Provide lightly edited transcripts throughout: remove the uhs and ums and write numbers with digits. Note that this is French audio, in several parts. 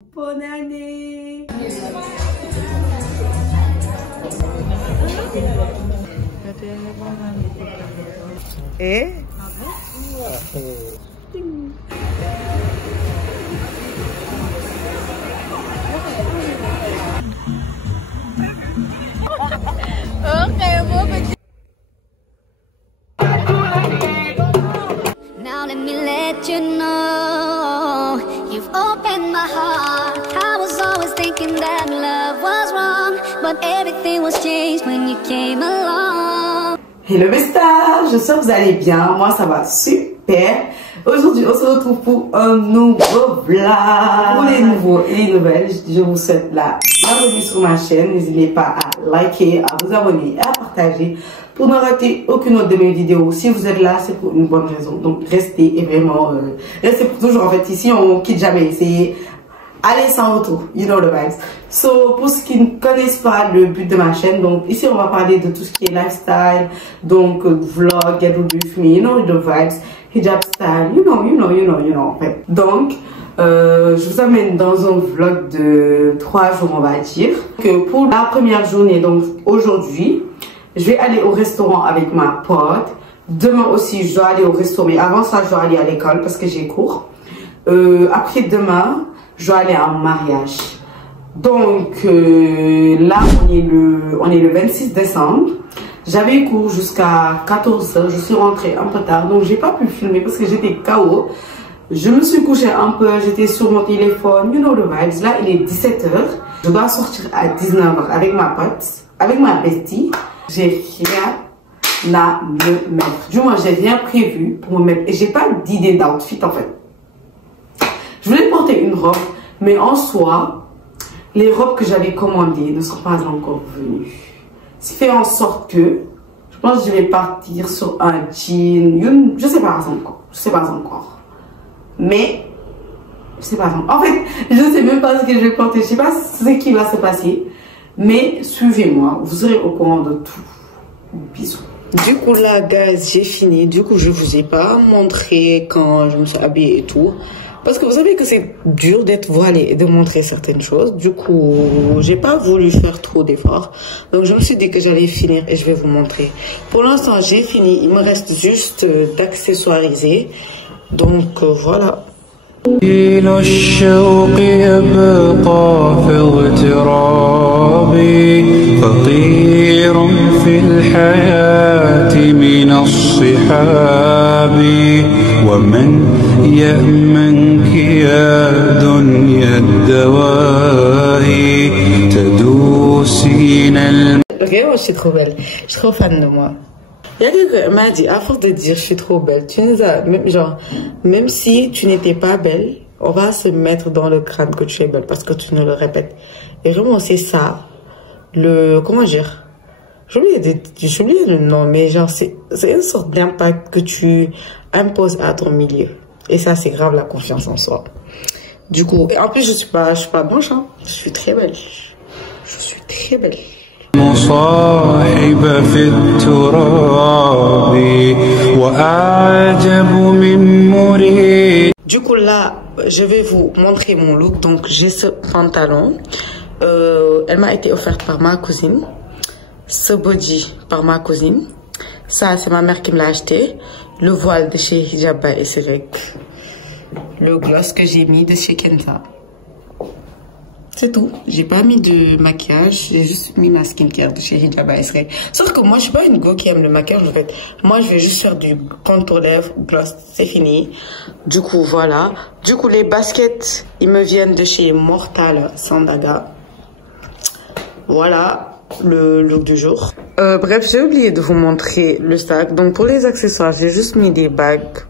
Bonne année. Et now let me let you know you've opened my heart. I was always thinking that love was wrong, but everything was changed when you came along. hello mes stars, j'espère que vous allez bien. Moi ça va super. Aujourd'hui on se retrouve pour un nouveau vlog. Pour les nouveaux et les nouvelles, je vous souhaite la bienvenue sur ma chaîne. N'hésitez pas à liker, à vous abonner et à partager pour ne rater aucune autre de mes vidéos. Si vous êtes là, c'est pour une bonne raison. Donc restez et vraiment restez pour toujours. En fait ici on quitte jamais. C'est aller sans retour, you know the vibes. So, pour ceux qui ne connaissent pas le but de ma chaîne, donc ici on va parler de tout ce qui est lifestyle, donc vlog, get with me, you know the vibes, hijab style, you know, en fait. Donc, je vous amène dans un vlog de 3 jours, on va dire. Que pour la première journée, donc aujourd'hui, je vais aller au restaurant avec ma pote. Demain aussi, je dois aller au restaurant, mais avant ça, je dois aller à l'école parce que j'ai cours. Après demain, je dois aller à un mariage. Donc là, on est le 26 décembre. J'avais cours jusqu'à 14h. Je suis rentrée un peu tard. Donc, j'ai pas pu filmer parce que j'étais KO. Je me suis couchée un peu. J'étais sur mon téléphone. You know the vibes. Là, il est 17h. Je dois sortir à 19h avec ma pote, avec ma bestie. J'ai rien à me mettre. Du moins, j'ai rien prévu pour me mettre. Et j'ai pas d'idée d'outfit en fait. Je voulais porter une robe, mais en soi, les robes que j'avais commandées ne sont pas encore venues. Ce qui fait en sorte que je pense que je vais partir sur un jean. Je sais pas encore. Je sais pas encore. Mais je sais pas encore. En fait, je sais même pas ce que je vais porter. Je sais pas ce qui va se passer. Mais suivez-moi, vous serez au courant de tout. Bisous. Du coup là, guys, j'ai fini. Du coup, je vous ai pas montré quand je me suis habillée et tout. Parce que vous savez que c'est dur d'être voilée et de montrer certaines choses. Du coup, j'ai pas voulu faire trop d'efforts. Donc, je me suis dit que j'allais finir et je vais vous montrer. Pour l'instant, j'ai fini. Il me reste juste d'accessoiriser. Donc, voilà. يأمنك يا دنيا الدواهي تدوسين Vraiment, je suis trop belle. Je suis trop fan de moi. Il y a quelqu'un qui m'a dit, à force de dire je suis trop belle, tu nous as, même si tu n'étais pas belle, on va se mettre dans le crâne que tu es belle parce que tu nous le répètes. Et vraiment, c'est ça. Comment dire? J'ai oublié le nom, mais genre, c'est une sorte d'impact que tu imposes à ton milieu. Et ça, c'est grave la confiance en soi. Du coup, et en plus, je suis pas blanche, hein. Je suis très belle. Je suis très belle. Du coup, là, je vais vous montrer mon look. Donc, j'ai ce pantalon. Elle m'a été offerte par ma cousine. Ce body par ma cousine. Ça, c'est ma mère qui me l'a acheté. Le voile de chez Hijab by Esrek. Le gloss que j'ai mis de chez Kenza. C'est tout. J'ai pas mis de maquillage. J'ai juste mis ma skincare de chez Hijab by Esrek. Sauf que moi, je suis pas une go qui aime le maquillage en fait. Moi, je vais juste faire du contour lèvres, gloss. C'est fini. Du coup, voilà. Du coup, les baskets, ils me viennent de chez Mortal Sandaga. Voilà. Le look du jour. Bref, j'ai oublié de vous montrer le sac. Donc pour les accessoires, j'ai juste mis des bagues.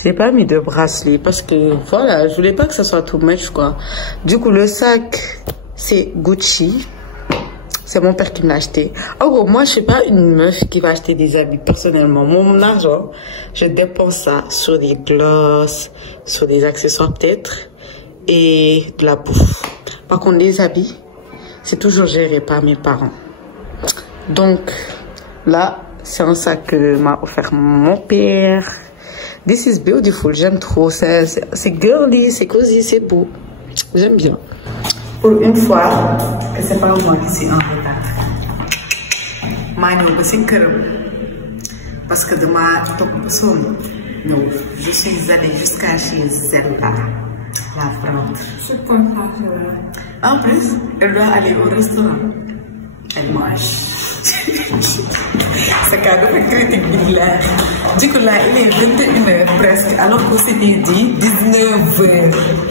J'ai pas mis de bracelet parce que voilà, je voulais pas que ça soit tout match quoi. Du coup, le sac, c'est Gucci. C'est mon père qui me l'a acheté. En gros, moi, je suis pas une meuf qui va acheter des habits personnellement. Mon argent, je dépense ça sur des gloss, sur des accessoires peut-être et de la bouffe. Par contre, les habits, c'est toujours géré par mes parents. Donc, là, c'est un sac que m'a offert mon père. This is beautiful, j'aime trop. C'est girly, c'est cosy, c'est beau. J'aime bien. Pour une fois que c'est pas moi qui suis en retard. Je suis parce que demain, je suis allée jusqu'à chez Zella, la France. C'est ton frère. En plus, elle doit aller au restaurant. Elle mange. C'est quand même critique. Du coup, là, il est 21h presque, alors qu'on s'était dit 19h.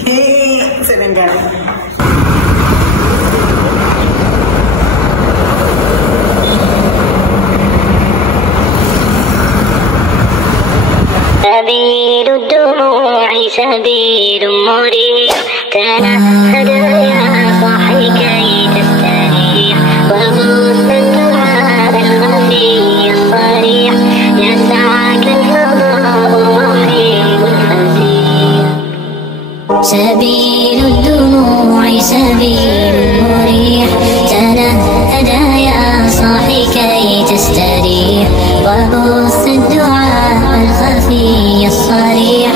Hey, Sénégal. سبيل الدموع سبيل مريح تنهد يا صاحي كي تستريح وبث الدعاء الخفي الصريح يسعك الفضاء الرحيم الفسيح سبيل الدموع سبيل مريح تنهد يا صاحي كي تستريح وبث الدعاء الخفي الصريح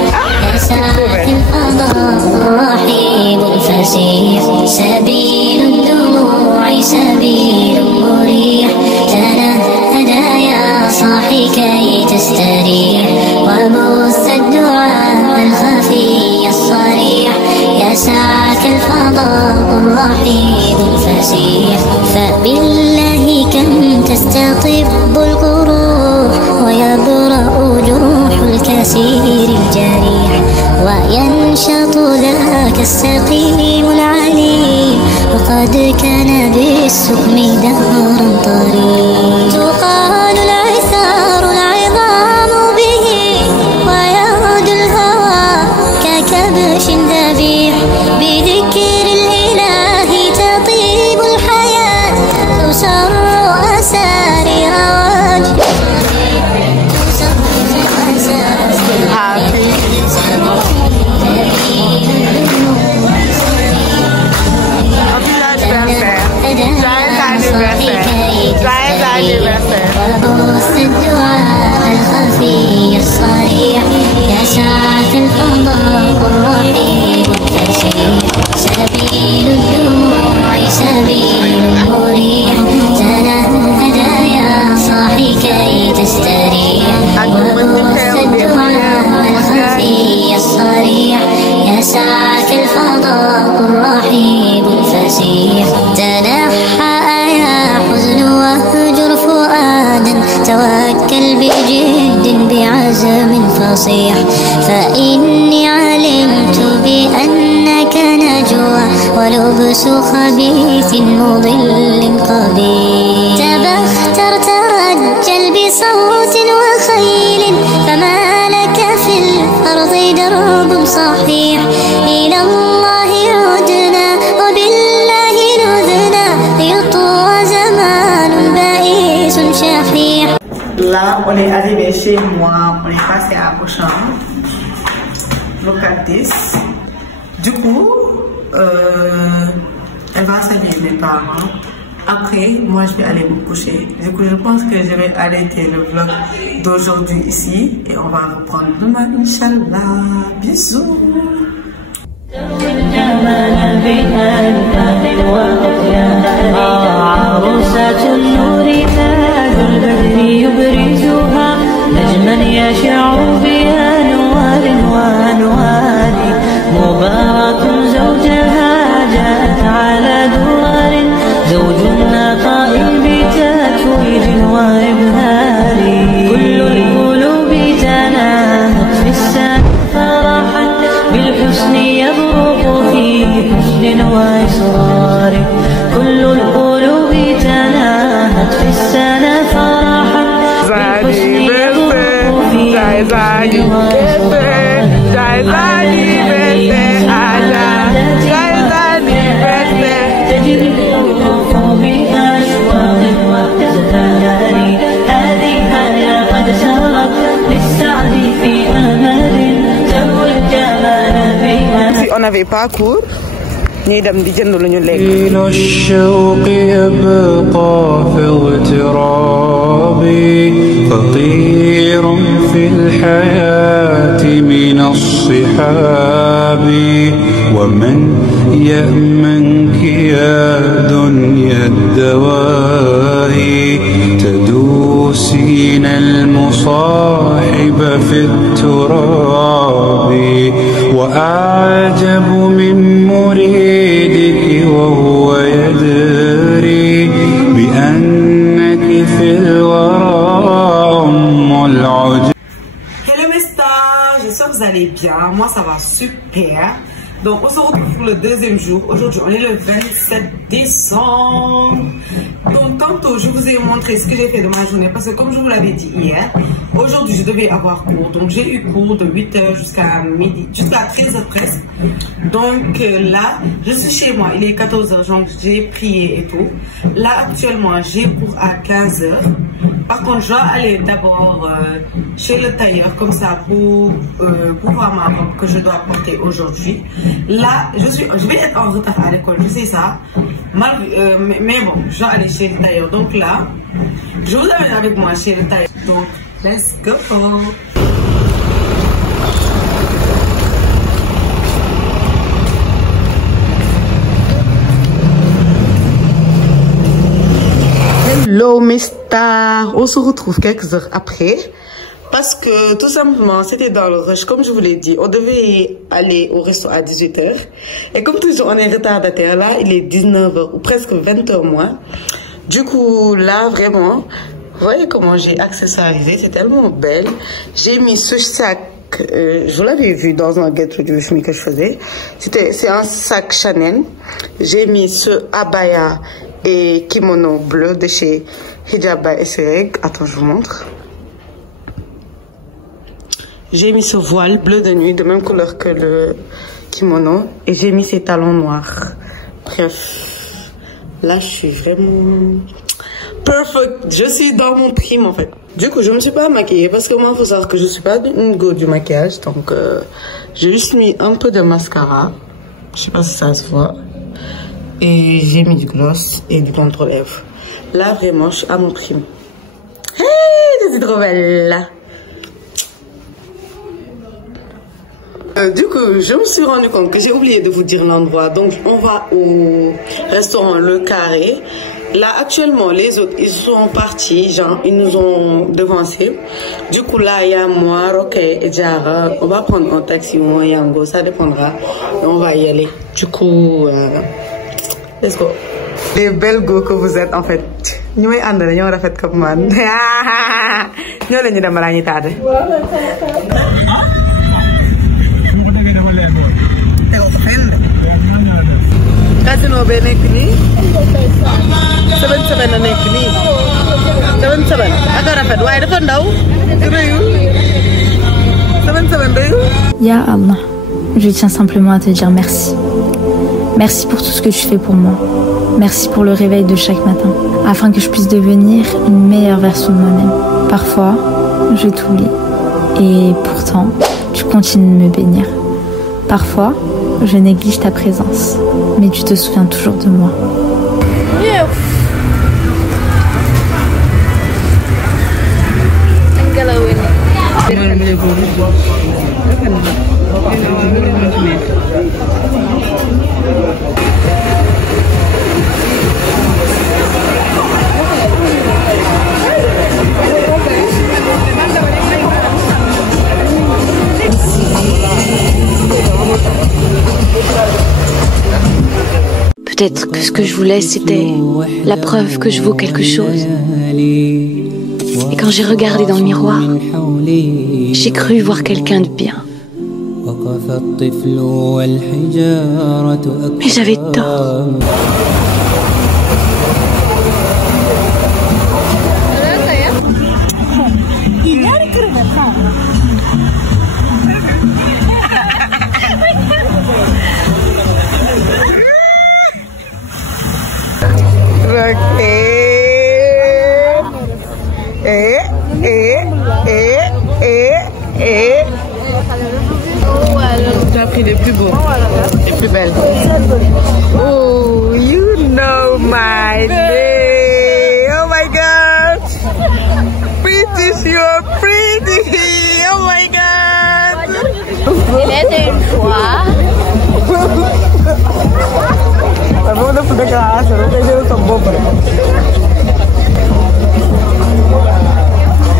يسعك الفضاء الرحيم الفسيح سبيل الدموع سبيل مريح تنهد يا صاحي كي تستريح وبث الدعاء الخفي الصريح يسعك الفضاء الرحيم الفسيح فبالله كم تستطب القروح ويبرأ جروح الكثير الجريح وينشط ذاك السقيم العليم وقد كان بالسقم دهرا طريق تقال العثار العظام به ويرد الهوى ككبش ذبيح بذكر الإله تطيب الحياة تسر أسارير وجه وبث الدعاء الخفي الصريح يسعك الفضاء الرحيم الفسيح سبيل الدموع سبيل مريح تنهد يا صاحي كي تستريح وبث الدعاء الخفي الصريح يسعك الفضاء الرحيم الفسيح تنحى يا حزن واهجر فؤادا توكل بجد بعزم فصيح فإني علمت بأنك نجوى ولبس خبيث مضل قبيح تبختر ترجل بصوت وخيل فما لك في الأرض درب صحيح إلى الله عدنا وبالله نذنا يطوى زمان بائس شحيح. Là, on est arrivé chez moi, on est passé à Auchan. Look at this. Du coup, elle va saluer mes parents. Après, moi, je vais aller me coucher. Du coup, je pense que je vais arrêter le vlog d'aujourd'hui ici. Et on va reprendre demain, Inch'Allah. Bisous. عروسة النور تاج البدر يبرزها نجما يشع بأنوار وأنوار مبارك زوجها جاءت على دوار زوج نقاء بتتويج وإبهار كل القلوب تناهت في السماء فرحا بالحسن يبرق في حسن وإصرار كل القلوب تناهت في السنة فرحا بالحسن يبرق في حسن وإصرار تجري الروح بأشواق وتزداد هذه حياة قد سرت للسعد في أمل تروي الجمال بها. On avait pas cours. ñuy dem di jënd lu ñu lekk. إلى الشوق يبقى في اغترابي فطير في الحياة من الصحاب ومن يأمنك يا دنيا الدواهي تدوسين المصاحب في التراب وأعجب من مريدك وهو يدري بأنك في الورى أم العجب. Hello mes stars, j'espère que vous allez bien. Moi ça va super. Donc on se retrouve pour le deuxième jour. Aujourd'hui on est le 27 décembre. Donc tantôt je vous ai montré ce que j'ai fait de ma journée parce que comme je vous l'avais dit hier, aujourd'hui je devais avoir cours. Donc j'ai eu cours de 8h jusqu'à midi, jusqu'à 13h presque. Donc là je suis chez moi, il est 14h, donc j'ai prié et tout. Là actuellement j'ai cours à 15h. Par contre, je dois aller d'abord chez le tailleur comme ça pour voir ma robe que je dois porter aujourd'hui. Là, je vais être en retard à l'école, je sais ça. Mais bon, je dois aller chez le tailleur. Donc là, je vous amène avec moi chez le tailleur. Donc, let's go! Hello mes stars, on se retrouve quelques heures après parce que tout simplement c'était dans le rush comme je vous l'ai dit, on devait aller au resto à 18h et comme toujours on est retardataire, là il est 19h ou presque 20h moins. Du coup là vraiment, vous voyez comment j'ai accessoirisé, c'est tellement belle. J'ai mis ce sac, je vous l'avais vu dans un Get Ready With Me que je faisais, c'est un sac Chanel. J'ai mis ce abaya et kimono bleu de chez Hijab by Esireg. Attends, je vous montre. J'ai mis ce voile bleu de nuit de même couleur que le kimono et j'ai mis ces talons noirs. Bref, là je suis vraiment perfect. Je suis dans mon prime en fait. Du coup, je me suis pas maquillée parce que moi, il faut savoir que je suis pas une go du maquillage. Donc, j'ai juste mis un peu de mascara. Je sais pas si ça se voit. Et j'ai mis du gloss et du contour lèvres. Là, vraiment, je suis à mon prime. Hey, je suis trop belle. Du coup, je me suis rendu compte que j'ai oublié de vous dire l'endroit. Donc, on va au restaurant Le Carré. Là, actuellement, les autres, ils sont partis. Genre, ils nous ont devancés. Du coup, là, il y a moi, Roquet et Jara. On va prendre un taxi ou un Yango. Ça dépendra. Et on va y aller. Du coup... let's go. Les belles go que vous êtes en fait. Nous sommes en train de faire comme moi. Nous sommes en train de faire comme moi. Casino ben nek ni 77 na nek ni 77 ak rafet waye dafa ndaw reyu 77 reyu. Ya Allah, je tiens simplement à te dire merci. Merci pour tout ce que tu fais pour moi. Merci pour le réveil de chaque matin, afin que je puisse devenir une meilleure version de moi-même. Parfois, je t'oublie, et pourtant, tu continues de me bénir. Parfois, je néglige ta présence, mais tu te souviens toujours de moi. Peut-être que ce que je voulais, c'était la preuve que je vaux quelque chose. Et quand j'ai regardé dans le miroir, j'ai cru voir quelqu'un de bien. Mais j'avais tort. Tu as pris les plus beaux. plus belle? Oh, you know my name. Oh my God. British, you're pretty. Oh my God. Il était une fois.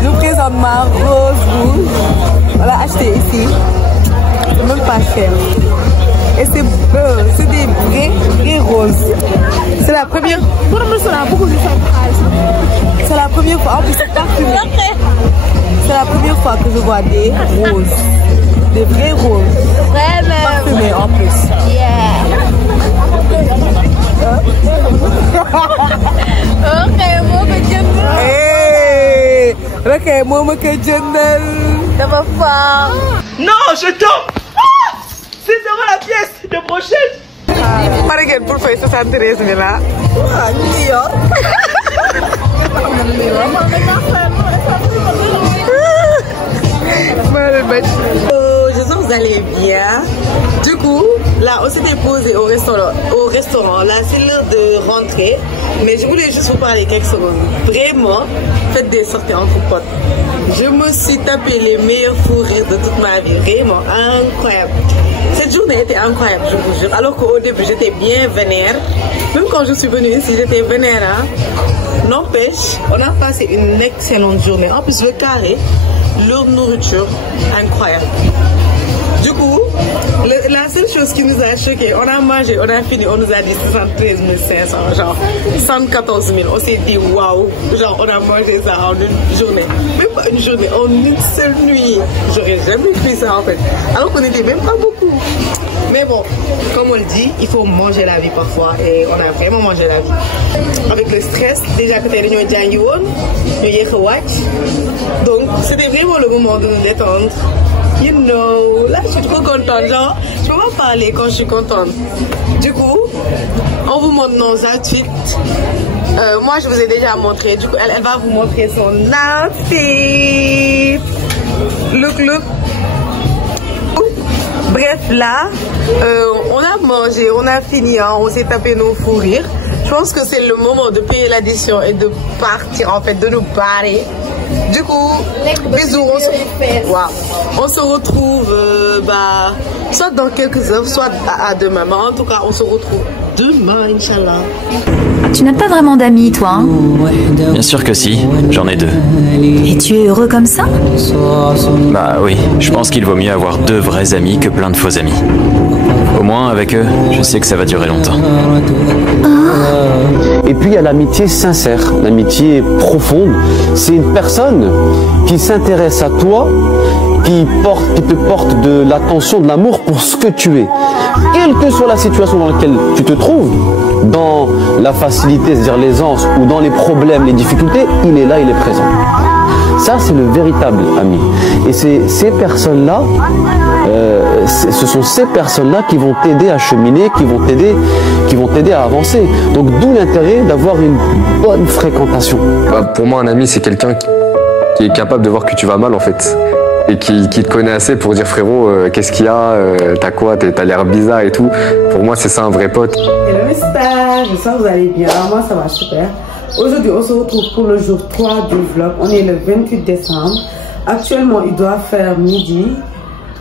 Nous présente ma rose rouge. On l'a acheté ici. C'est même pas cher. Et c'est des vrais roses. C'est la première. C'est la première fois. En plus, c'est parfumé. C'est la première fois que je vois des roses. Des vrais roses. Vraiment. Parfumés en plus. Yeah. Ok, moi, que D'abord fort. Non, je tombe. 6 € la pièce de brochette. Par exemple, pour faire 73 000 là. New York. J'espère que vous allez bien. Du coup, là, on s'était posé au restaurant. Là, c'est l'heure de rentrer. Mais je voulais juste vous parler quelques secondes. Vraiment, faites des sorties entre potes. Je me suis tapé les meilleurs fous rires de toute ma vie. Vraiment incroyable. Cette journée était incroyable, je vous jure. Alors qu'au début, j'étais bien vénère. Même quand je suis venue ici, j'étais vénère. Hein? N'empêche, on a passé une excellente journée. En plus, le carré, leur nourriture, incroyable. Du coup, la seule chose qui nous a choqué, on a mangé, on a fini, on nous a dit 73 500, genre 114 000. On s'est dit waouh, genre on a mangé ça en une journée. Même pas une journée, en une seule nuit. J'aurais jamais fait ça en fait. Alors qu'on n'était même pas beaucoup. Mais bon, comme on le dit, il faut manger la vie parfois et on a vraiment mangé la vie. Avec le stress, déjà que t'es réunion donc c'était vraiment le moment de nous détendre. You know, là je suis trop contente, genre, je peux pas parler quand je suis contente. Du coup, on vous montre nos outfits. Moi je vous ai déjà montré, du coup elle va vous montrer son outfit. Look. Bref là, on a mangé, on a fini, hein, on s'est tapé nos fous rires. Je pense que c'est le moment de payer l'addition et de partir en fait, de nous barrer. Du coup, bisous, on se retrouve soit dans quelques heures, soit à demain. Mais en tout cas, on se retrouve demain, Inch'Allah. Tu n'as pas vraiment d'amis, toi, hein? Bien sûr que si, j'en ai 2. Et tu es heureux comme ça? Bah oui, je pense qu'il vaut mieux avoir 2 vrais amis que plein de faux amis. Au moins, avec eux, je sais que ça va durer longtemps. Et puis il y a l'amitié sincère, l'amitié profonde. C'est une personne qui s'intéresse à toi, qui te porte de l'attention, de l'amour pour ce que tu es. Quelle que soit la situation dans laquelle tu te trouves, dans la facilité, c'est-à-dire l'aisance, ou dans les problèmes, les difficultés, il est là, il est présent. Ça, c'est le véritable ami. Et c'est ces personnes-là, ce sont ces personnes-là qui vont t'aider à cheminer, qui vont t'aider à avancer. Donc d'où l'intérêt d'avoir une bonne fréquentation. Pour moi, un ami, c'est quelqu'un qui est capable de voir que tu vas mal en fait. Et qui te connaît assez pour dire frérot, qu'est-ce qu'il y a, t'as quoi, t'as l'air bizarre et tout. Pour moi, c'est ça un vrai pote. Hello mes stars, j'espère que vous allez bien. Moi, ça va super. Aujourd'hui, on se retrouve pour le jour 3 du vlog. On est le 28 décembre. Actuellement, il doit faire midi.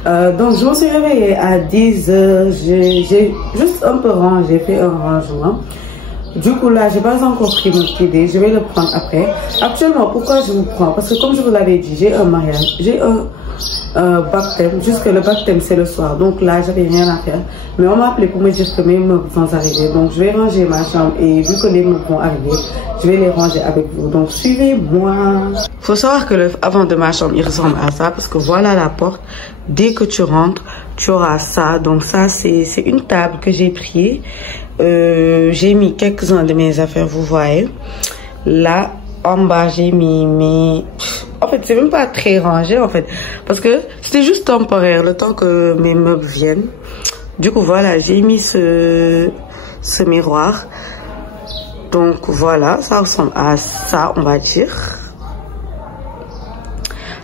Donc, je me suis réveillée à 10 h. J'ai juste un peu rangé, fait un rangement. Du coup, là, j'ai pas encore pris mon petit dé. Je vais le prendre après. Actuellement, pourquoi je vous prends? Parce que comme je vous l'avais dit, j'ai un mariage. J'ai un baptême. Juste que le baptême, c'est le soir. Donc là, j'avais rien à faire. Mais on m'a appelé pour me dire que mes meubles vont arriver. Donc, je vais ranger ma chambre. Et vu que les meubles vont arriver, je vais les ranger avec vous. Donc, suivez-moi. Faut savoir que le avant de ma chambre, il ressemble à ça. Parce que voilà la porte. Dès que tu rentres, tu auras ça. Donc, ça, c'est une table que j'ai pris. J'ai mis quelques-uns de mes affaires, vous voyez. Là, en bas, j'ai mis mes... En fait, c'est même pas très rangé, en fait. Parce que c'était juste temporaire, le temps que mes meubles viennent. Du coup, voilà, j'ai mis ce miroir. Donc, voilà, ça ressemble à ça, on va dire.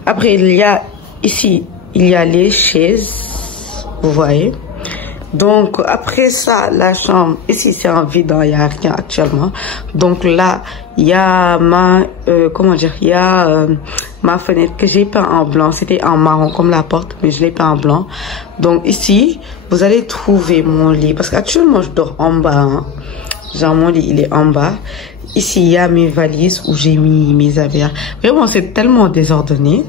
Après, il y a ici, il y a les chaises, vous voyez. Donc après ça, la chambre, ici c'est en vide, il n'y a rien actuellement. Donc là, il y a ma, il y a ma fenêtre que j'ai peint en blanc. C'était en marron comme la porte, mais je l'ai peint en blanc. Donc ici, vous allez trouver mon lit, parce qu'actuellement je dors en bas. Hein. Genre mon lit, il est en bas. Ici, il y a mes valises où j'ai mis mes affaires. Vraiment, c'est tellement désordonné.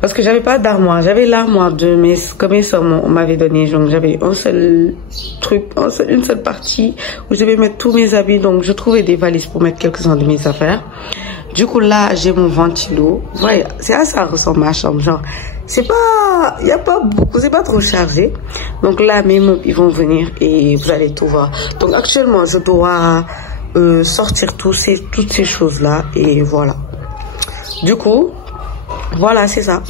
Parce que j'avais pas d'armoire. J'avais l'armoire de mes soeurs m'avait donné. Donc j'avais un seul truc, une seule partie où je devais mettre tous mes habits. Donc je trouvais des valises pour mettre quelques-uns de mes affaires. Du coup là, j'ai mon ventilo. Voyez, c'est à ça ressemble ma chambre. Genre, c'est pas, il y a pas beaucoup, c'est pas trop chargé. Donc là, mes meubles, ils vont venir et vous allez tout voir. Donc actuellement, je dois sortir toutes ces choses-là et voilà. Du coup, voilà, c'est ça.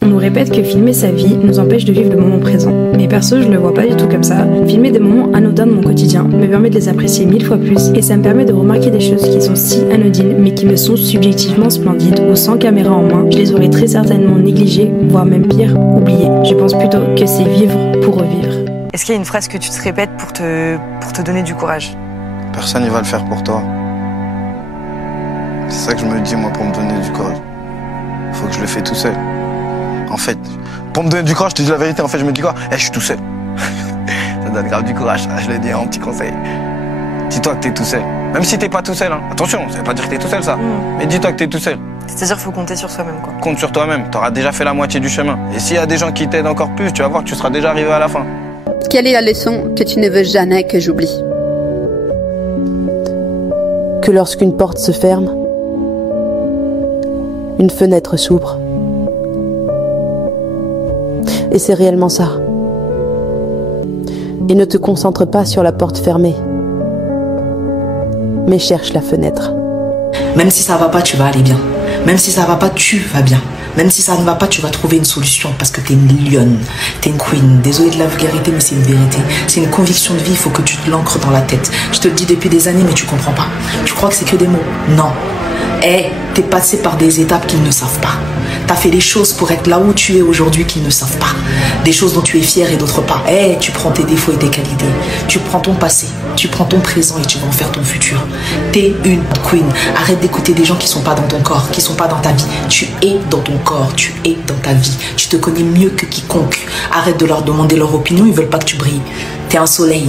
On nous répète que filmer sa vie nous empêche de vivre le moment présent. Mais perso, je le vois pas du tout comme ça. Filmer des moments anodins de mon quotidien me permet de les apprécier 1000 fois plus et ça me permet de remarquer des choses qui sont si anodines mais qui me sont subjectivement splendides où sans caméra en main, je les aurais très certainement négligées, voire même pire, oubliées. Je pense plutôt que c'est vivre pour revivre. Est-ce qu'il y a une phrase que tu te répètes pour te donner du courage? Personne ne va le faire pour toi. C'est ça que je me dis moi pour me donner du courage. Faut que je le fais tout seul. En fait, pour me donner du courage, je te dis la vérité, en fait, je me dis quoi? Je suis tout seul. Ça donne grave du courage, je le dis en petit conseil. Dis-toi que t'es tout seul. Même si t'es pas tout seul, hein. Attention, ça veut pas dire que t'es tout seul, ça. Mais dis-toi que t'es tout seul. C'est-à-dire qu'il faut compter sur soi-même, quoi. Compte sur toi-même, t'auras déjà fait la moitié du chemin. Et s'il y a des gens qui t'aident encore plus, tu vas voir que tu seras déjà arrivé à la fin. Quelle est la leçon que tu ne veux jamais que j'oublie? Que lorsqu'une porte se ferme, une fenêtre s'ouvre. Et c'est réellement ça. Et ne te concentre pas sur la porte fermée, mais cherche la fenêtre. Même si ça va pas, tu vas aller bien. Même si ça va pas, tu vas bien. Même si ça ne va pas, tu vas trouver une solution parce que t'es une lionne, t'es une queen. Désolée de la vulgarité, mais c'est une vérité. C'est une conviction de vie, il faut que tu te l'ancres dans la tête. Je te le dis depuis des années, mais tu comprends pas. Tu crois que c'est que des mots? Non. T'es passé par des étapes qu'ils ne savent pas. T'as fait des choses pour être là où tu es aujourd'hui qu'ils ne savent pas. Des choses dont tu es fier et d'autres pas. Tu prends tes défauts et tes qualités. Tu prends ton passé, tu prends ton présent et tu vas en faire ton futur. T'es une queen. Arrête d'écouter des gens qui sont pas dans ton corps, qui sont pas dans ta vie. Tu es dans ton corps, tu es dans ta vie. Tu te connais mieux que quiconque. Arrête de leur demander leur opinion, ils veulent pas que tu brilles. T'es un soleil.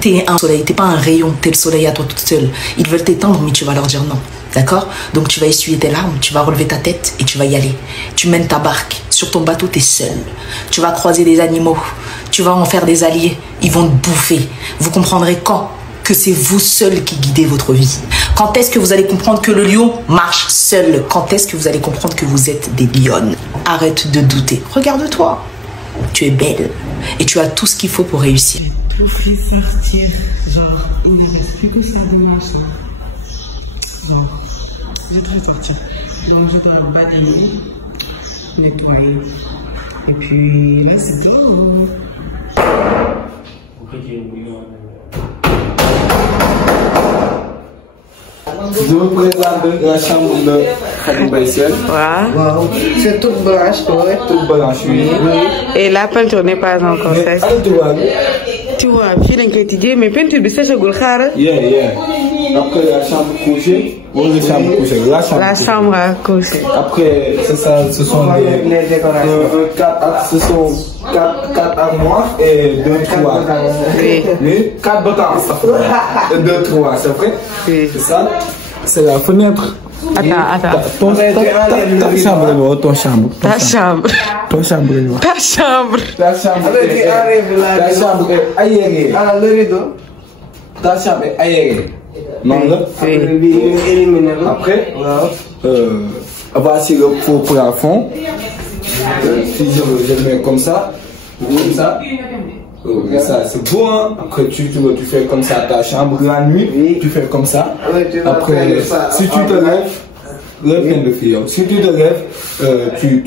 T'es un soleil, t'es pas un rayon, t'es le soleil à toi toute seule. Ils veulent t'éteindre, mais tu vas leur dire non. D'accord? Donc tu vas essuyer tes larmes, tu vas relever ta tête et tu vas y aller. Tu mènes ta barque. Sur ton bateau, t'es seul. Tu vas croiser des animaux. Tu vas en faire des alliés. Ils vont te bouffer. Vous comprendrez quand? Que c'est vous seul qui guidez votre vie. Quand est-ce que vous allez comprendre que le lion marche seul? Quand est-ce que vous allez comprendre que vous êtes des lionnes? Arrête de douter. Regarde-toi. Tu es belle. Et tu as tout ce qu'il faut pour réussir. Tout fait sortir. Genre, il ne reste plus que ça dimanche. J'ai tout sorti. Donc je dois balayer, nettoyer. Et puis là c'est tout. Je vous présente la chambre de Khadim Baïsel. Wow. C'est toute blanche, ouais. Toute blanche, oui. Et la peinture n'est pas encore faite. Tu vois, je l'ai étudié, mais peinture de ça, je vais le Yeah. Après la chambre couchée. La chambre à coucher. Après, c'est ça, ce sont quatre armoires et 2 trous. Oui. 4 bottins. 2 trous, c'est vrai? Oui. C'est ça. C'est la fenêtre. Attends. Ta chambre d'abord, ton chambre. Ta chambre. Ton chambre d'abord. Ta chambre. Ta chambre est aérée. Alors, le rideau. Ta chambre est aérée. Non, là. Après, voici le plafond. Si je le mets comme ça, ça c'est beau, hein? Après tu fais comme ça ta chambre la nuit, tu fais comme ça. Après, si tu te lèves, lève le fil. Si tu te lèves, tu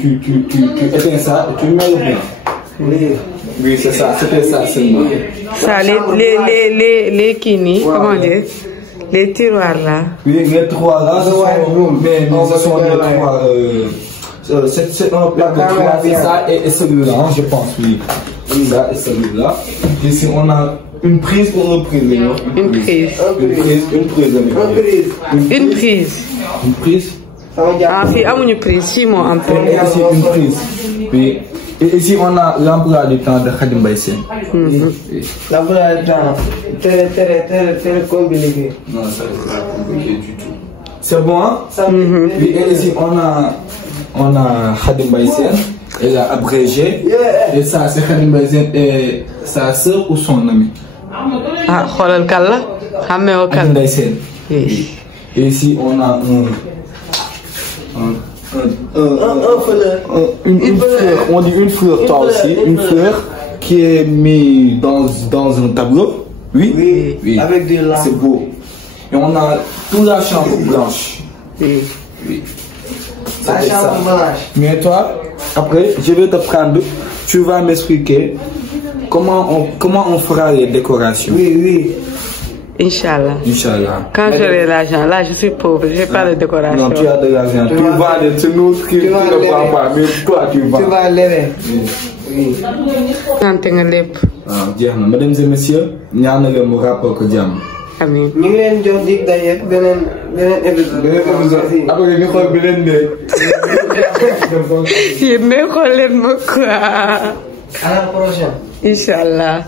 éteins ça et tu mets le bien. Oui, c'est ça, c'était ça seulement. Ça, les kini, comment dire? Les tiroirs là. Oui, les tiroirs là, ce sont des tiroirs. C'est un plat de 3 ça et celui-là, je pense, oui. celui-là et celui-là. Ici, on a une prise ou une prise. Une prise. Une prise. Une prise. Ah, puis, une prise. Si, moi, un peu. Ici, une prise. Puis, et ici, on a l'emploi du temps de Khadim Baïsen. L'emploi du temps, c'est compliqué. Non, ça c'est pas compliqué du tout. C'est bon, hein? Et ici, on a Khadim Baïsen. Elle a abrégé. Et ça, c'est Khadim Baïsen et sa soeur ou son ami. Ah, Khalal Kalla? Khameo Kalla. Khadim Baïsen. Et ici, on a une fleur, on dit une fleur, toi aussi, une fleur qui est mise dans un tableau. Oui, oui. Avec des lampes. C'est beau. Et on a toute la chambre blanche. Oui. La chambre blanche. Mais toi, après, je vais te prendre, tu vas m'expliquer comment on fera les décorations. Oui, oui. Inch'Allah. Inch'Allah. Quand j'aurai l'argent, là je suis pauvre, je n'ai pas de décoration. Non, tu as de l'argent. Tu vas aller, tu nous ne prends pas, mais toi tu vas. Tu vas lever. Oui. Mesdames et messieurs, nous avons le rapport que Diam. Amin. Nous avons dit dig d'ailleurs, benen épisode. Après, nous avons benen né. Il me collait quoi. À la prochaine. Inch'Allah.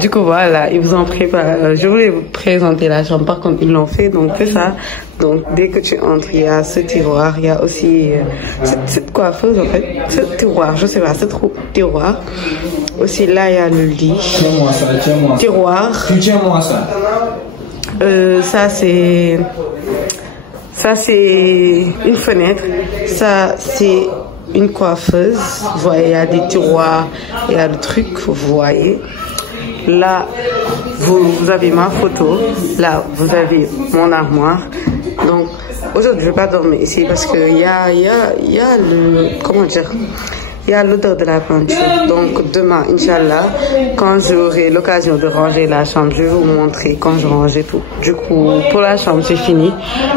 Du coup, voilà, ils vous ont préparé. Je voulais vous présenter la chambre, par contre, ils l'ont fait, donc c'est ça. Donc, dès que tu entres, il y a ce tiroir, il y a aussi cette coiffeuse, en fait. Ce tiroir, je sais pas, ce tiroir. Aussi, là, il y a le lit. Tiens-moi ça, tiens-moi ça. Tiroir. Tu tiens-moi ça. Ça, c'est une fenêtre. Ça, c'est une coiffeuse. Vous voyez, il y a des tiroirs, il y a le truc, vous voyez. Là, vous avez ma photo. Là, vous avez mon armoire. Donc, aujourd'hui, je ne vais pas dormir ici parce qu'il y a le... Comment dire? Il y a l'odeur de la peinture. Donc demain, Inch'Allah, quand j'aurai l'occasion de ranger la chambre, je vais vous montrer quand je range et tout. Du coup, pour la chambre, c'est fini.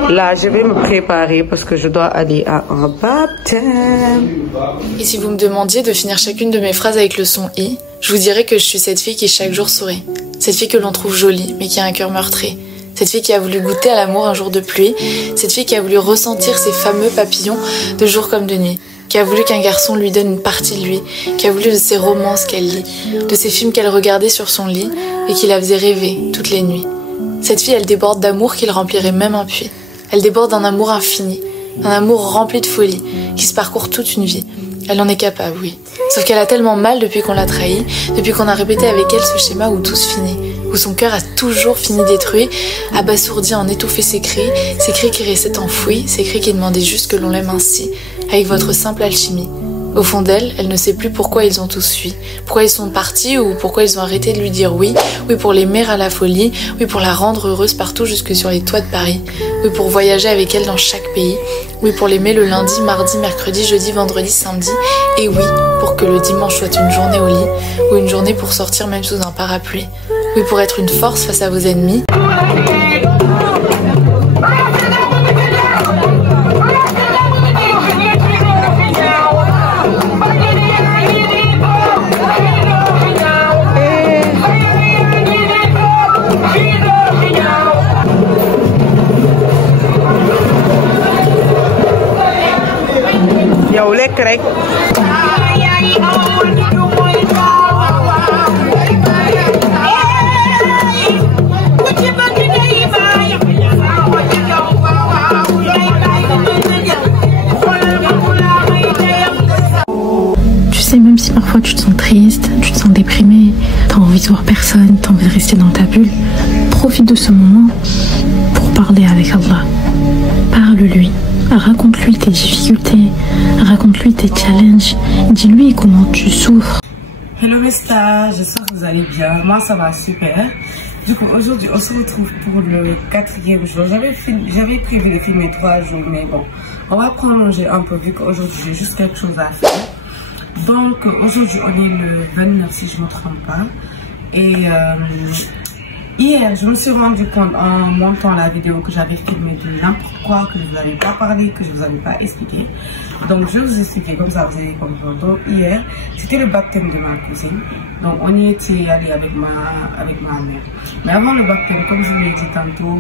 Là, je vais me préparer parce que je dois aller à un baptême. Et si vous me demandiez de finir chacune de mes phrases avec le son I, je vous dirais que je suis cette fille qui chaque jour sourit. Cette fille que l'on trouve jolie, mais qui a un cœur meurtri. Cette fille qui a voulu goûter à l'amour un jour de pluie. Cette fille qui a voulu ressentir ces fameux papillons de jour comme de nuit. Qui a voulu qu'un garçon lui donne une partie de lui, qui a voulu de ses romances qu'elle lit, de ses films qu'elle regardait sur son lit et qui la faisait rêver toutes les nuits. Cette fille, elle déborde d'amour qu'il remplirait même un puits. Elle déborde d'un amour infini, d'un amour rempli de folie, qui se parcourt toute une vie. Elle en est capable, oui. Sauf qu'elle a tellement mal depuis qu'on l'a trahie, depuis qu'on a répété avec elle ce schéma où tout se finit, où son cœur a toujours fini détruit, abasourdi en étouffer ses cris qui restaient enfouis, ses cris qui demandaient juste que l'on l'aime ainsi, avec votre simple alchimie. Au fond d'elle, elle ne sait plus pourquoi ils ont tous fui, pourquoi ils sont partis ou pourquoi ils ont arrêté de lui dire oui, oui pour l'aimer à la folie, oui pour la rendre heureuse partout jusque sur les toits de Paris, oui pour voyager avec elle dans chaque pays, oui pour l'aimer le lundi, mardi, mercredi, jeudi, vendredi, samedi, et oui pour que le dimanche soit une journée au lit, ou une journée pour sortir même sous un parapluie, oui pour être une force face à vos ennemis. yow lekk rek. Tu sais, même si parfois tu te sens triste, tu te sens déprimé, t'as envie de voir personne, t'as envie de rester dans ta bulle, profite de ce moment pour parler avec Allah. Parle-lui, raconte-lui tes difficultés, raconte-lui tes challenges, dis-lui comment tu souffres. Hello mes stars, j'espère que vous allez bien. Moi ça va super. Du coup aujourd'hui on se retrouve pour le 4e jour. J'avais prévu de filmer 3 jours, mais bon, on va prolonger un peu vu qu'aujourd'hui j'ai juste quelque chose à faire. Donc aujourd'hui on est le 29 si je ne me trompe pas. Et hier je me suis rendu compte en montant la vidéo que j'avais filmé de n'importe quoi, que je ne vous avais pas parlé, que je ne vous avais pas expliqué. Donc je vais vous expliquer comme ça, vous allez comprendre. Donc hier, c'était le baptême de ma cousine. Donc on y était allé avec ma mère. Mais avant le baptême, comme je vous l'ai dit tantôt,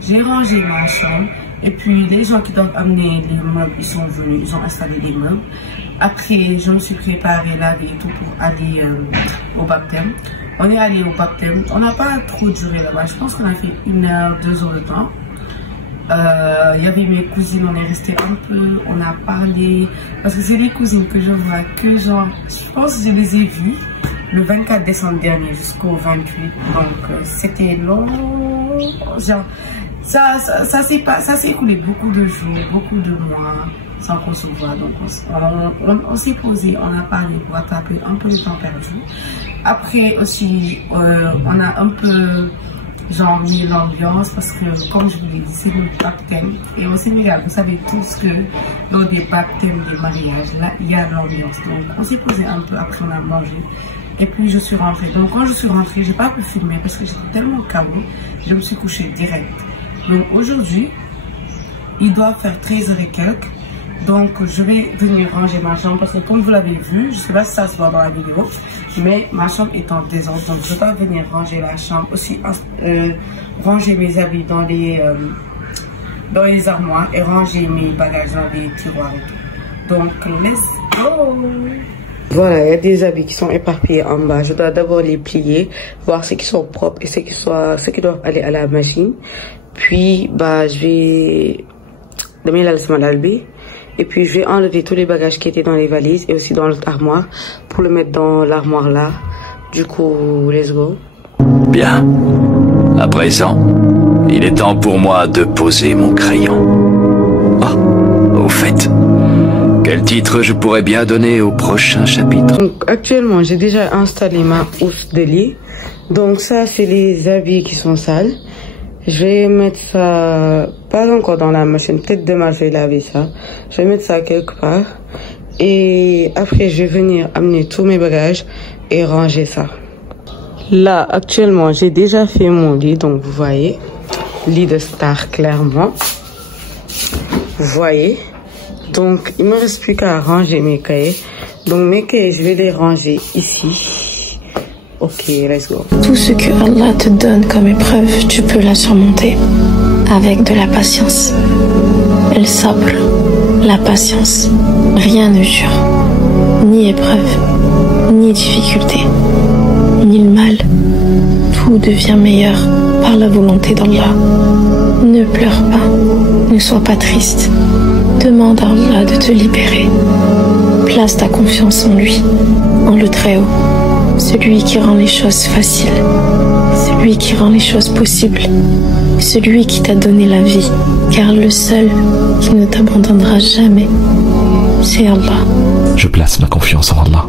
j'ai rangé ma chambre. Et puis les gens qui doivent amener les meubles, ils sont venus, ils ont installé les meubles. Après, je me suis préparée là et tout pour aller au baptême. On est allé au baptême. On n'a pas trop duré là-bas. Je pense qu'on a fait 1 heure, 2 heures de temps. Il y avait mes cousines, on est resté un peu, on a parlé. Parce que c'est des cousines que je vois que genre, je pense que je les ai vues le 24 décembre dernier jusqu'au 28. Donc c'était long. Genre, ça s'est écoulé beaucoup de jours, beaucoup de mois sans qu'on se voit. Donc on s'est posé, on a parlé pour attraper un peu le temps perdu. Après aussi, on a un peu genre mis l'ambiance parce que comme je vous l'ai dit, c'est le baptême. Et au Sénégal, vous savez tous que dans des baptêmes, des mariages, là il y a l'ambiance. Donc on s'est posé un peu, après on a mangé. Et puis je suis rentrée. Donc quand je suis rentrée, j'ai pas pu filmer parce que j'étais tellement calme, je me suis couchée direct. Donc aujourd'hui, il doit faire 13h et quelques. Donc je vais venir ranger ma chambre parce que comme vous l'avez vu, je sais pas si ça se voit dans la vidéo, mais ma chambre est en désordre. Donc je dois venir ranger la chambre, aussi ranger mes habits dans les armoires et ranger mes bagages dans les tiroirs et tout. Donc let's go! Voilà, il y a des habits qui sont éparpillés en bas. Je dois d'abord les plier, voir ceux qui sont propres et ceux qui doivent aller à la machine. Puis bah je vais et puis je vais enlever tous les bagages qui étaient dans les valises et aussi dans l'autre armoire pour le mettre dans l'armoire là. Du coup, let's go. Bien. À présent, il est temps pour moi de poser mon crayon. Oh, au fait, quel titre je pourrais bien donner au prochain chapitre? Donc actuellement, j'ai déjà installé ma housse de lit. Donc ça, c'est les habits qui sont sales. Je vais mettre ça, pas encore dans la machine, peut-être demain je vais laver ça. Je vais mettre ça quelque part. Et après je vais venir amener tous mes bagages et ranger ça. Là actuellement j'ai déjà fait mon lit, donc vous voyez. Lit de star clairement. Vous voyez. Donc il me reste plus qu'à ranger mes cahiers. Donc mes cahiers je vais les ranger ici. Ok, let's go. Tout ce que Allah te donne comme épreuve, tu peux la surmonter avec de la patience. El sabr, la patience. Rien ne dure, ni épreuve, ni difficulté, ni le mal. Tout devient meilleur par la volonté d'Allah. Ne pleure pas, ne sois pas triste. Demande à Allah de te libérer. Place ta confiance en lui, en le Très-Haut. Celui qui rend les choses faciles, celui qui rend les choses possibles, celui qui t'a donné la vie, car le seul qui ne t'abandonnera jamais, c'est Allah. Je place ma confiance en Allah,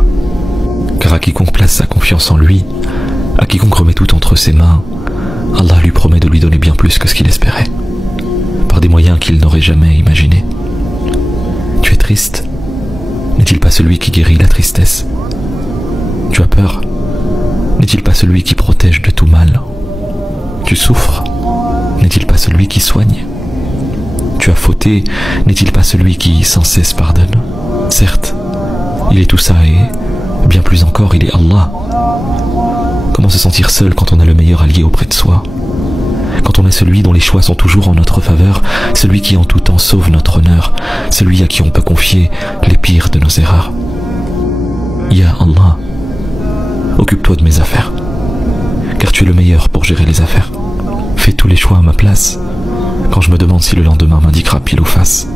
car à quiconque place sa confiance en lui, à quiconque remet tout entre ses mains, Allah lui promet de lui donner bien plus que ce qu'il espérait, par des moyens qu'il n'aurait jamais imaginés. Tu es triste? N'est-il pas celui qui guérit la tristesse? Tu as peur? N'est-il pas celui qui protège de tout mal? Tu souffres? N'est-il pas celui qui soigne? Tu as fauté? N'est-il pas celui qui sans cesse pardonne? Certes, il est tout ça et bien plus encore, il est Allah. Comment se sentir seul quand on a le meilleur allié auprès de soi? Quand on a celui dont les choix sont toujours en notre faveur, celui qui en tout temps sauve notre honneur, celui à qui on peut confier les pires de nos erreurs. Ya Allah, occupe-toi de mes affaires, car tu es le meilleur pour gérer les affaires. Fais tous les choix à ma place, quand je me demande si le lendemain m'indiquera pile ou face.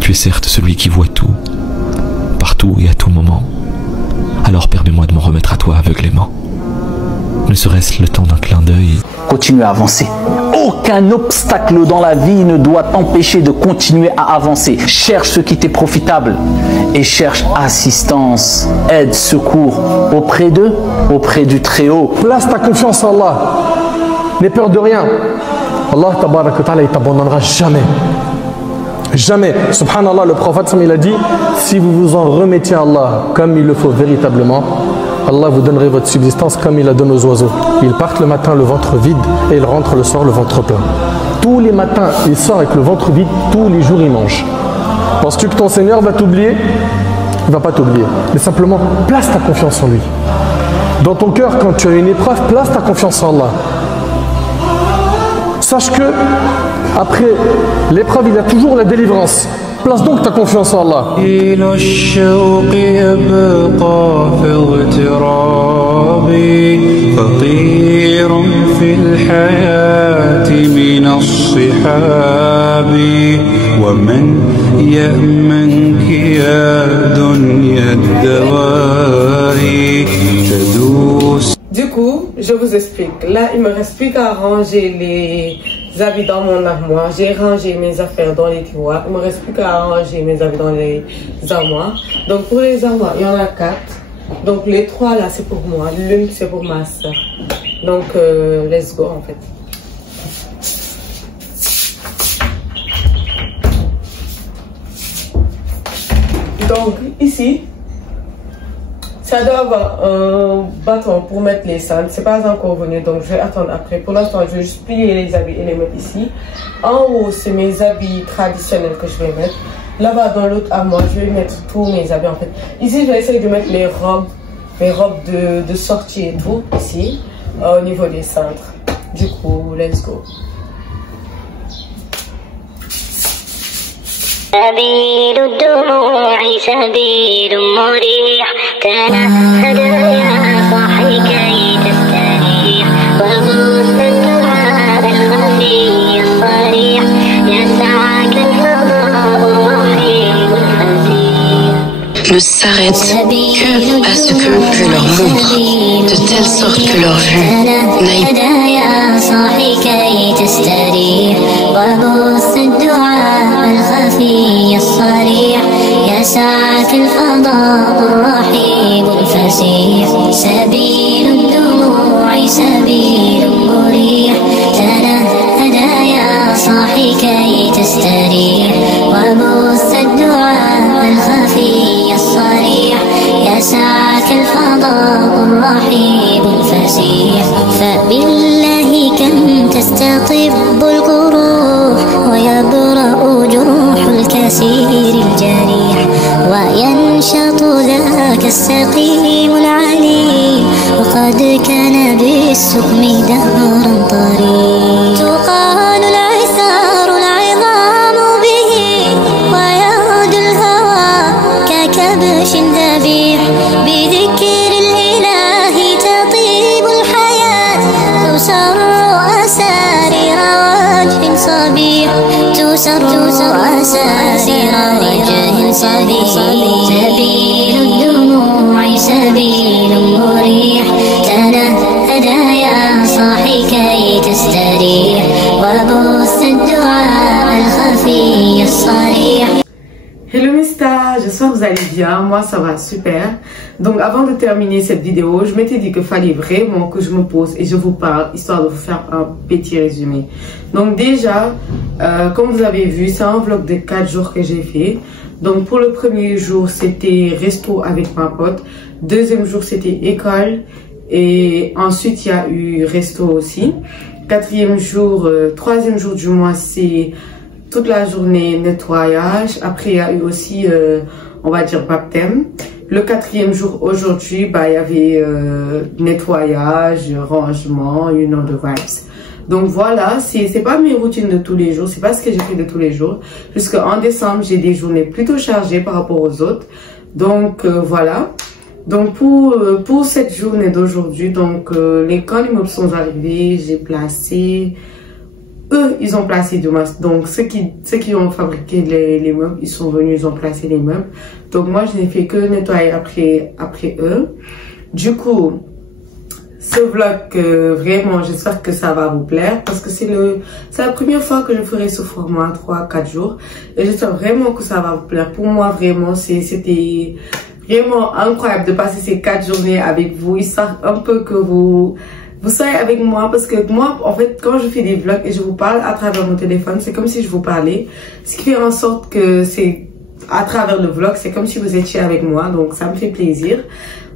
Tu es certes celui qui voit tout, partout et à tout moment. Alors permets-moi de m'en remettre à toi aveuglément. Ne serait-ce le temps d'un clin d'œil. Continue à avancer. Aucun obstacle dans la vie ne doit t'empêcher de continuer à avancer. Cherche ce qui t'est profitable et cherche assistance, aide, secours auprès d'eux, auprès du Très-Haut. Place ta confiance en Allah. N'aie peur de rien. Allah tabarak wa ta'ala, il t'abandonnera jamais. Jamais. Subhanallah, le prophète il a dit, si vous vous en remettiez à Allah comme il le faut véritablement, Allah vous donnerait votre subsistance comme il la donne aux oiseaux. Ils partent le matin le ventre vide et ils rentrent le soir le ventre plein. Tous les matins, ils sortent avec le ventre vide, tous les jours ils mangent. Penses-tu que ton Seigneur va t'oublier? Il ne va pas t'oublier. Mais simplement, place ta confiance en lui. Dans ton cœur, quand tu as une épreuve, place ta confiance en Allah. Sache que, après l'épreuve, il y a toujours la délivrance. Place donc ta confiance en Allah. Du coup, je vous explique. Là, il me reste plus qu'à ranger les habits dans mon armoire. J'ai rangé mes affaires dans les tiroirs. Il me reste plus qu'à ranger mes habits dans les armoires. Donc pour les armoires, il y en a 4. Donc les 3 là, c'est pour moi. L'une, c'est pour ma soeur. Donc let's go en fait. Donc ici, ça doit avoir un bâton pour mettre les cendres. C'est pas encore venu, donc je vais attendre après. Pour l'instant, je vais juste plier les habits et les mettre ici. En haut, c'est mes habits traditionnels que je vais mettre. Là-bas, dans l'autre armoire, je vais mettre tous mes habits en fait. Ici, je vais essayer de mettre mes robes de sortie et tout, ici, au niveau des cintres. Du coup, let's go. سبيل الدموع سبيل مريح تنهد يا صاحي كي تستريح وغص الدعاء الخفي الصريح يسعك الفضاء الرحيم الفسيح. Ne s'arrête que à ce que je leur montre, de telle sorte que leur vue n'aille الصريح يسعك الفضاء الرحيب الفسيح سبيل الدموع سبيل مريح تنهد يا صاحي كي تستريح وبث الدعاء الخفي الصريح يسعك الفضاء الرحيب الفسيح فبالله كم تستطب القروح ويبرأ جروح الكثير الجريح وينشط ذاك السقيم العليل وقد كان بالسقم دهرا طريق تقال العثار العظام به ويهد الهوى ككبش ذبيح بذكر الإله تطيب الحياة تسر أسارير وجه صبيح تسر أسارير وجه صبيح سبيل الدموع سبيل مريح تنهد يا صاحي كي تستريح وبث الدعاء الخفي الصريح. Hello mes stars, j'espère que vous allez bien, moi ça va super. Donc avant de terminer cette vidéo, je m'étais dit qu'il fallait vraiment que je me pose et je vous parle, histoire de vous faire un petit résumé. Donc déjà, comme vous avez vu, c'est un vlog de 4 jours que j'ai fait. Donc pour le premier jour, c'était resto avec ma pote. Deuxième jour, c'était école. Et ensuite, il y a eu resto aussi. Quatrième jour, troisième jour du mois, c'est toute la journée nettoyage. Après, il y a eu aussi, on va dire, baptême. Le quatrième jour, aujourd'hui, bah, il y avait nettoyage, rangement, the vibes. Donc voilà, c'est pas mes routines de tous les jours, c'est pas ce que j'ai fait de tous les jours. Jusqu'en décembre, j'ai des journées plutôt chargées par rapport aux autres. Donc voilà. Donc pour cette journée d'aujourd'hui, donc quand les meubles sont arrivés, j'ai placé... Eux, ils ont placé du masque. Donc, ceux qui ont fabriqué les meubles, ils sont venus, ils ont placé les meubles. Donc, moi, je n'ai fait que nettoyer après eux. Du coup, ce vlog, vraiment, j'espère que ça va vous plaire. Parce que c'est la première fois que je ferai ce format 3-4 jours. Et j'espère vraiment que ça va vous plaire. Pour moi, vraiment, c'était vraiment incroyable de passer ces 4 journées avec vous. Histoire un peu que vous soyez avec moi, parce que moi, en fait, quand je fais des vlogs et je vous parle à travers mon téléphone, c'est comme si je vous parlais. Ce qui fait en sorte que c'est à travers le vlog, c'est comme si vous étiez avec moi, donc ça me fait plaisir.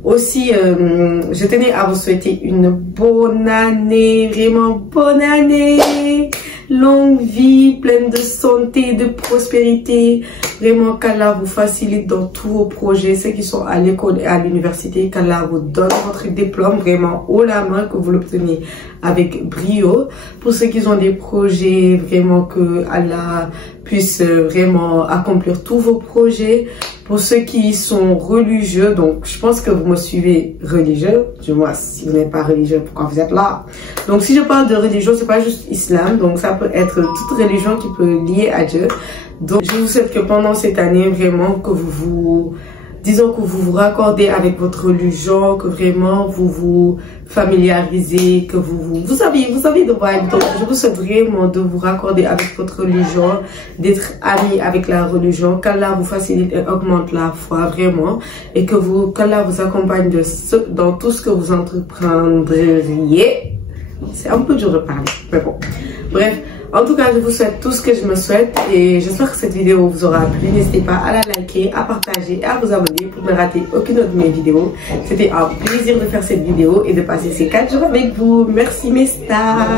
Aussi, je tenais à vous souhaiter une bonne année, vraiment bonne année. longue vie, pleine de santé, de prospérité. Vraiment, qu'Allah vous facilite dans tous vos projets. Ceux qui sont à l'école et à l'université, qu'Allah vous donne votre diplôme vraiment haut la main, que vous l'obtenez avec brio. Pour ceux qui ont des projets, vraiment que Allah puisse vraiment accomplir tous vos projets. Pour ceux qui sont religieux, donc je pense que vous me suivez religieux. Du moins, si vous n'êtes pas religieux, pourquoi vous êtes là? Donc si je parle de religion, c'est pas juste islam, donc ça peut être toute religion qui peut lier à Dieu. Donc je vous souhaite que pendant cette année, vraiment que vous vous raccordez avec votre religion, que vraiment vous vous familiarisez, que vous savez de vibe. Donc je vous souhaite vraiment de vous raccorder avec votre religion, d'être amis avec la religion, qu'Allah vous facilite et augmente la foi vraiment, et qu'Allah vous accompagne dans tout ce que vous entreprendriez. C'est un peu dur de parler, mais bon. Bref. En tout cas, je vous souhaite tout ce que je me souhaite et j'espère que cette vidéo vous aura plu. N'hésitez pas à la liker, à partager et à vous abonner pour ne rater aucune autre de mes vidéos. C'était un plaisir de faire cette vidéo et de passer ces 4 jours avec vous. Merci mes stars.